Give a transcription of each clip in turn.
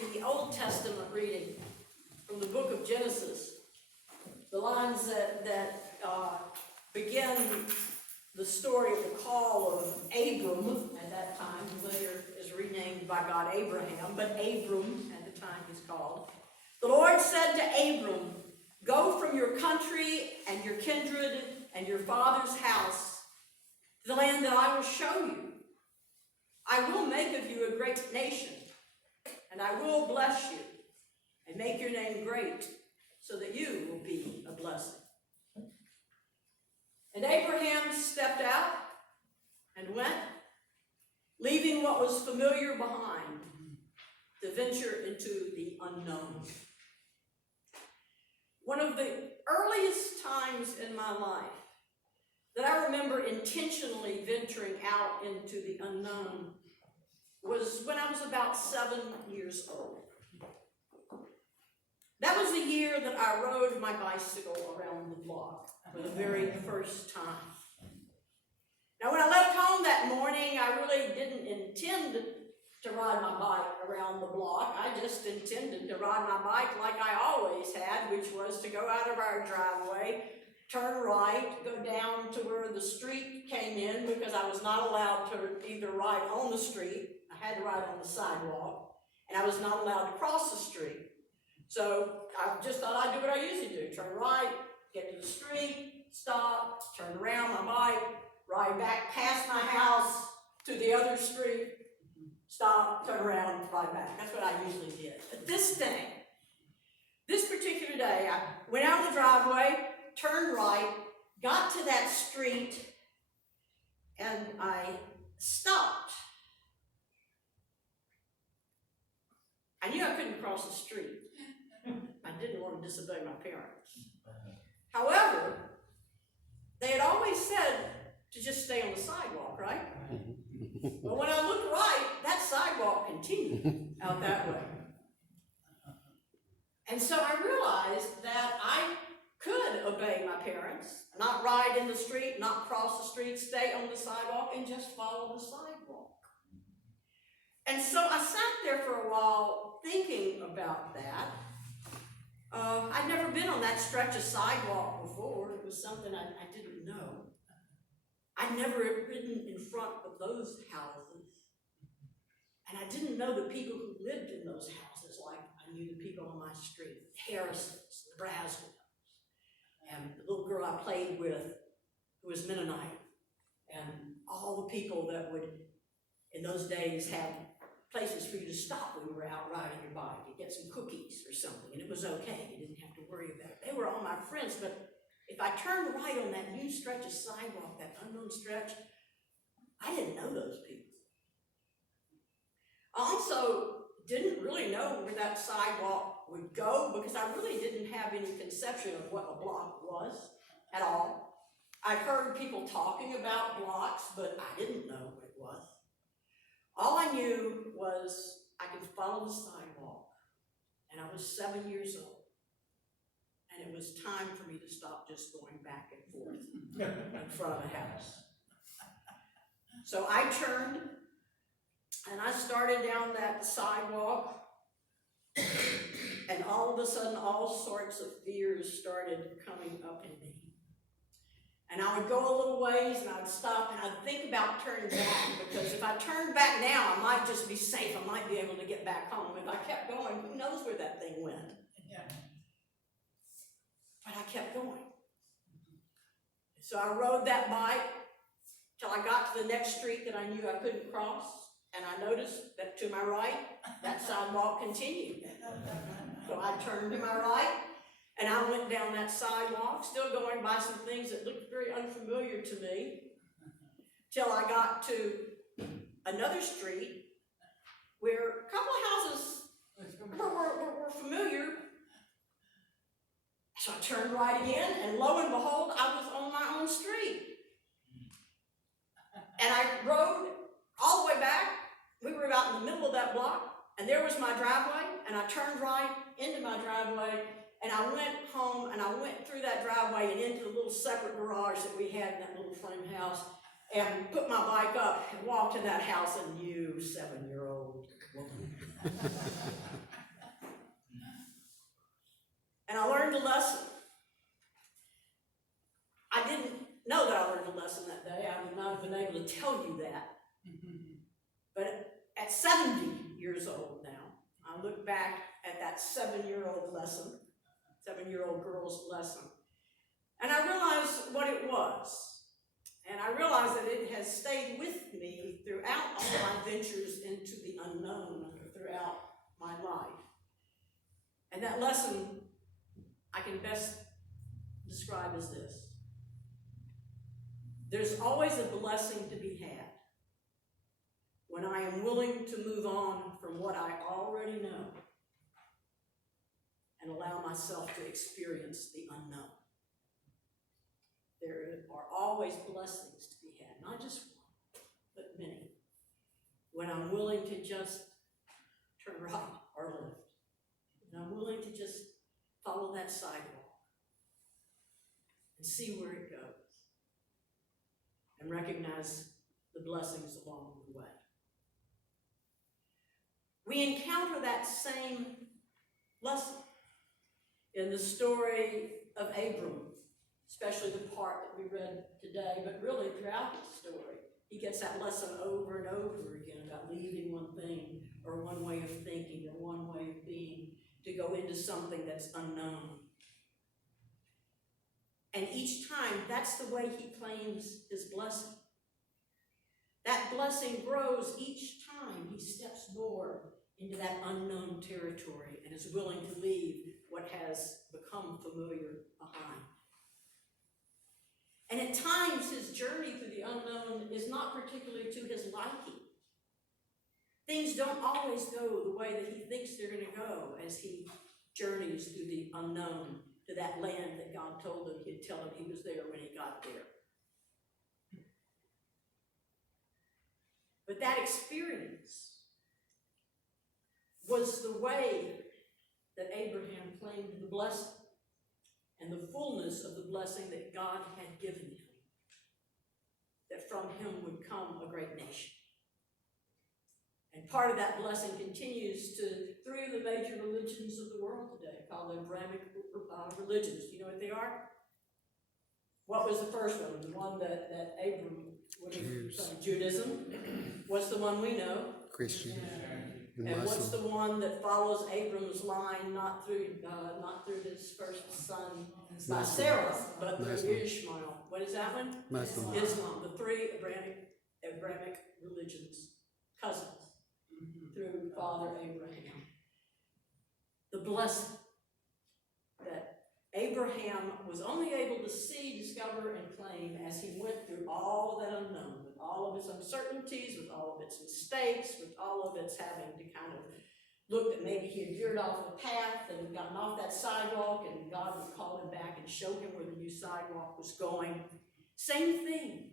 the Old Testament reading from the book of Genesis, the lines that begin the story of the call of Abram at that time, who later is renamed by God Abraham, but Abram at the time he's called. The Lord said to Abram, "Go from your country and your kindred and your father's house to the land that I will show you. I will make of you a great nation, and I will bless you and make your name great, so that you will be a blessing." And Abraham stepped out and went, leaving what was familiar behind to venture into the unknown. One of the earliest times in my life that I remember intentionally venturing out into the unknown was when I was about 7 years old. That was the year that I rode my bicycle around the block for the very first time. Now, when I left home that morning, I really didn't intend to ride my bike around the block. I just intended to ride my bike like I always had, which was to go out of our driveway, turn right, go down to where the street came in, because I was not allowed to either ride on the street, I had to ride on the sidewalk, and I was not allowed to cross the street. So I just thought I'd do what I usually do, turn right, get to the street, stop, turn around my bike, ride back past my house to the other street, stop, turn around, ride back. That's what I usually did. But this particular day, I went out of the driveway, turned right, got to that street, and I stopped. I knew I couldn't cross the street. I didn't want to disobey my parents. However, they had always said to just stay on the sidewalk, right? But when I looked right, that sidewalk continued out that way. And so I realized that I could obey my parents, not ride in the street, not cross the street, stay on the sidewalk, and just follow the sidewalk. And so I sat there for a while thinking about that. I'd never been on that stretch of sidewalk before. It was something I didn't know. I'd never ridden in front of those houses. And I didn't know the people who lived in those houses like I knew the people on my street, the Harrisons, the Braswells, and the little girl I played with who was Mennonite, and all the people that would, in those days, have places for you to stop when you were out riding your bike. You get some cookies or something, and it was okay. You didn't have to worry about it. They were all my friends, but if I turned right on that new stretch of sidewalk, that unknown stretch, I didn't know those people. I also didn't really know where that sidewalk would go, because I really didn't have any conception of what a block was at all. I heard people talking about blocks, but I didn't know what it was. All I knew was I could follow the sidewalk, and I was 7 years old. And it was time for me to stop just going back and forth in front of the house. So I turned, and I started down that sidewalk, and all of a sudden, all sorts of fears started coming up in me. And I would go a little ways, and I would stop, and I'd think about turning back, because if I turned back now, I might just be safe. I might be able to get back home. If I kept going, who knows where that thing went? Yeah. But I kept going. So I rode that bike till I got to the next street that I knew I couldn't cross, and I noticed that to my right, that sidewalk continued. So I turned to my right, and I went down that sidewalk, still going by some things that looked very unfamiliar to me, till I got to another street where a couple of houses were familiar. So I turned right again, and lo and behold, I was on my own street. And I rode all the way back. We were about in the middle of that block, and there was my driveway, and I turned right into my driveway, and I went home, and I went through that driveway and into the little separate garage that we had in that little frame house, and put my bike up and walked in that house, a new 7-year-old woman. And I learned a lesson. I didn't know that I learned a lesson that day. I would not have been able to tell you that. But at 70 years old now, I look back at that 7-year-old lesson, 7-year-old girl's lesson, and I realized what it was. And I realized that it has stayed with me throughout all my ventures into the unknown throughout my life. And that lesson I can best describe as this. There's always a blessing to be had when I am willing to move on from what I already know and allow myself to experience the unknown. There are always blessings to be had, not just one, but many, when I'm willing to just turn right or left. And I'm willing to just follow that sidewalk and see where it goes and recognize the blessings along the way. We encounter that same lesson in the story of Abram, especially the part that we read today, but really throughout the story. He gets that lesson over and over again about leaving one thing or one way of thinking or one way of being to go into something that's unknown. And each time, that's the way he claims his blessing. That blessing grows each time he steps more into that unknown territory and is willing to leave what has become familiar behind. And at times, his journey through the unknown is not particularly to his liking. Things don't always go the way that he thinks they're going to go as he journeys through the unknown to that land that God told him he'd tell him he was there when he got there. But that experience was the way that Abraham claimed the blessing and the fullness of the blessing that God had given him, that from him would come a great nation. And part of that blessing continues to 3 of the major religions of the world today, called the Abrahamic religions. Do you know what they are? What was the first one? The one that Abram would have Judaism. What's the one we know? Christian. And what's the one that follows Abram's line, not through his first son by Sarah, but through Ishmael? What is that one? Muslim. Islam. The 3 Abrahamic religions, cousins, through Father Abraham. The blessing that Abraham was only able to see, discover, and claim as he went through all that unknown, with all of its uncertainties, with all of its mistakes, with all of its having to kind of look that maybe he had veered off the path and gotten off that sidewalk, and God would call him back and show him where the new sidewalk was going. Same thing.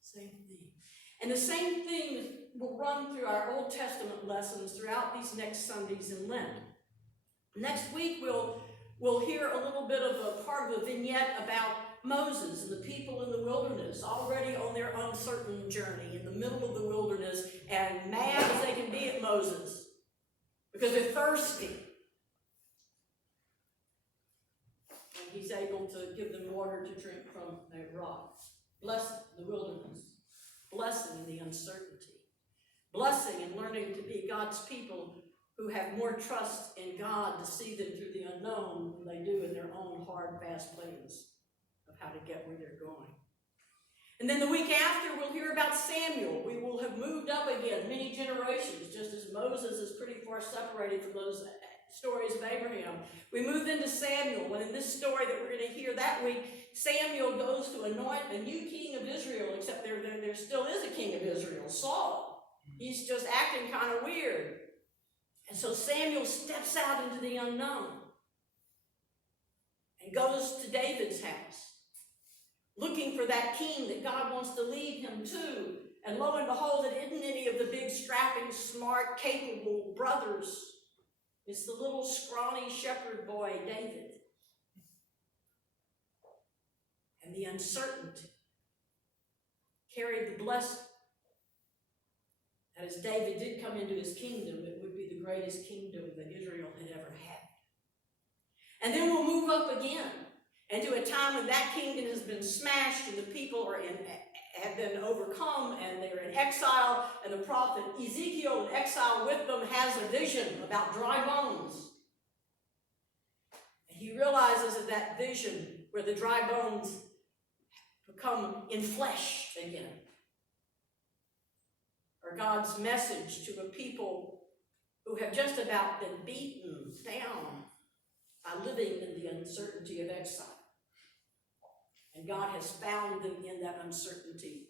Same thing. And the same thing will run through our Old Testament lessons throughout these next Sundays in Lent. Next week, we'll hear a little bit of a part of a vignette about Moses and the people in the wilderness, already on their uncertain journey in the middle of the wilderness, and mad as they can be at Moses because they're thirsty. And he's able to give them water to drink from a rock. Blessed the wilderness. Blessing in the uncertainty. Blessing in learning to be God's people who have more trust in God to see them through the unknown than they do in their own hard, fast plans of how to get where they're going. And then the week after, we'll hear about Samuel. We will have moved up again many generations, just as Moses is pretty far separated from those stories of Abraham. We move into Samuel, and in this story that we're going to hear that week, Samuel goes to anoint a new king of Israel, except there still is a king of Israel, Saul. He's just acting kind of weird. And so Samuel steps out into the unknown and goes to David's house, looking for that king that God wants to lead him to. And lo and behold, it isn't any of the big, strapping, smart, capable brothers. It's the little, scrawny shepherd boy, David. And the uncertainty carried the blessing that as David did come into his kingdom, it would be the greatest kingdom that Israel had ever had. And then we'll move up again into a time when that kingdom has been smashed and the people have been overcome and they're in exile, and the prophet Ezekiel in exile with them has a vision about dry bones. And he realizes in that vision where the dry bones become in flesh again, or God's message to a people who have just about been beaten down by living in the uncertainty of exile. And God has found them in that uncertainty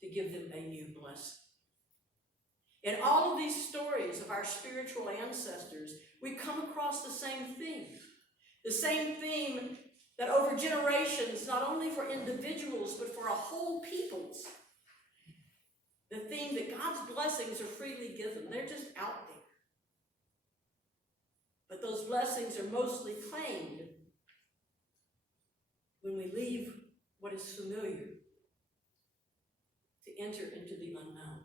to give them a new blessing. In all of these stories of our spiritual ancestors, we come across the same theme. The same theme that over generations, not only for individuals, but for a whole peoples, the theme that God's blessings are freely given. They're just out there. But those blessings are mostly claimed when we leave what is familiar to enter into the unknown.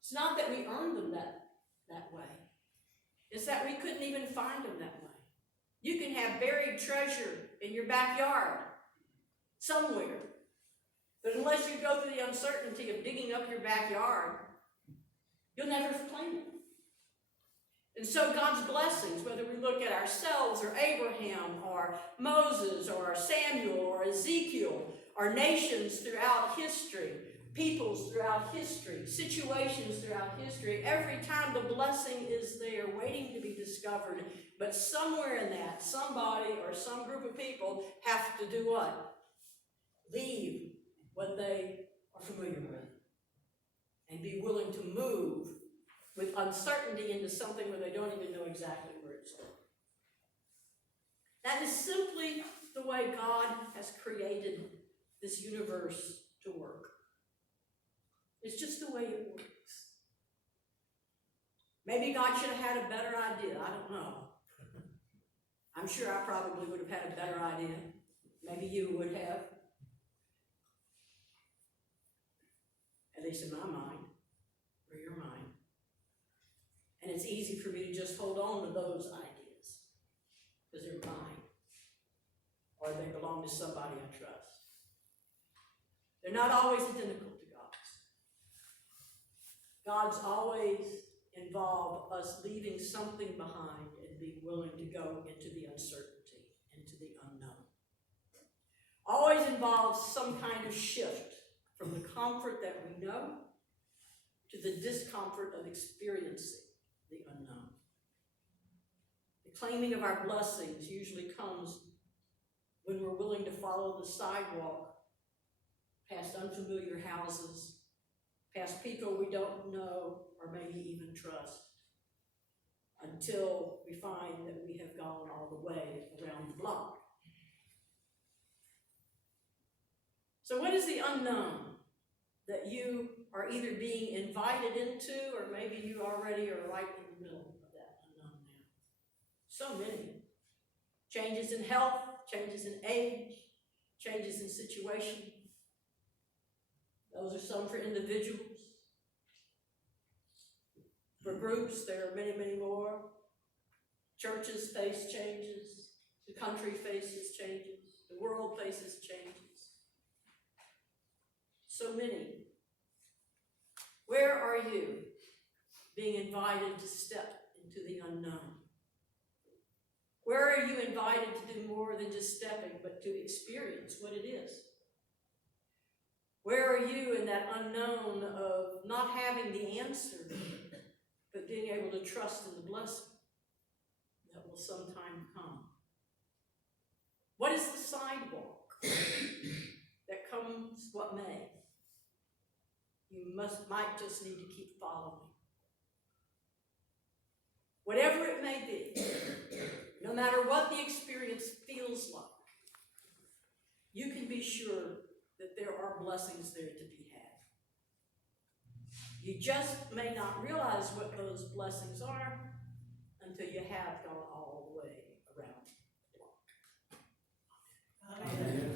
It's not that we earned them that way. It's that we couldn't even find them that way. You can have buried treasure in your backyard somewhere, but unless you go through the uncertainty of digging up your backyard, you'll never claim it. And so God's blessings, whether we look at ourselves or Abraham or Moses or Samuel or Ezekiel or nations throughout history, peoples throughout history, situations throughout history, every time the blessing is there waiting to be discovered, but somewhere in that, somebody or some group of people have to do what? Leave what they are familiar with and be willing to move with uncertainty into something where they don't even know exactly where it's going. That is simply the way God has created this universe to work. It's just the way it works. Maybe God should have had a better idea. I don't know. I'm sure I probably would have had a better idea. Maybe you would have. At least in my mind, or your mind. And it's easy for me to just hold on to those ideas because they're mine, or they belong to somebody I trust. They're not always identical to God's. God's always involved us leaving something behind and being willing to go into the uncertainty, into the unknown. Always involves some kind of shift from the comfort that we know to the discomfort of experiencing the unknown. The claiming of our blessings usually comes when we're willing to follow the sidewalk past unfamiliar houses, past people we don't know or maybe even trust, until we find that we have gone all the way around the block. So what is the unknown that you are either being invited into, or maybe you already are right in the middle of that unknown now? So many. Changes in health, changes in age, changes in situation. Those are some for individuals. For groups, there are many, many more. Churches face changes. The country faces changes. The world faces changes. So many. Where are you being invited to step into the unknown? Where are you invited to do more than just stepping, but to experience what it is? Where are you in that unknown of not having the answer, but being able to trust in the blessing that will sometime come? What is the sidewalk that comes what may? You might just need to keep following. Whatever it may be, no matter what the experience feels like, you can be sure that there are blessings there to be had. You just may not realize what those blessings are until you have gone all the way around the block. Amen.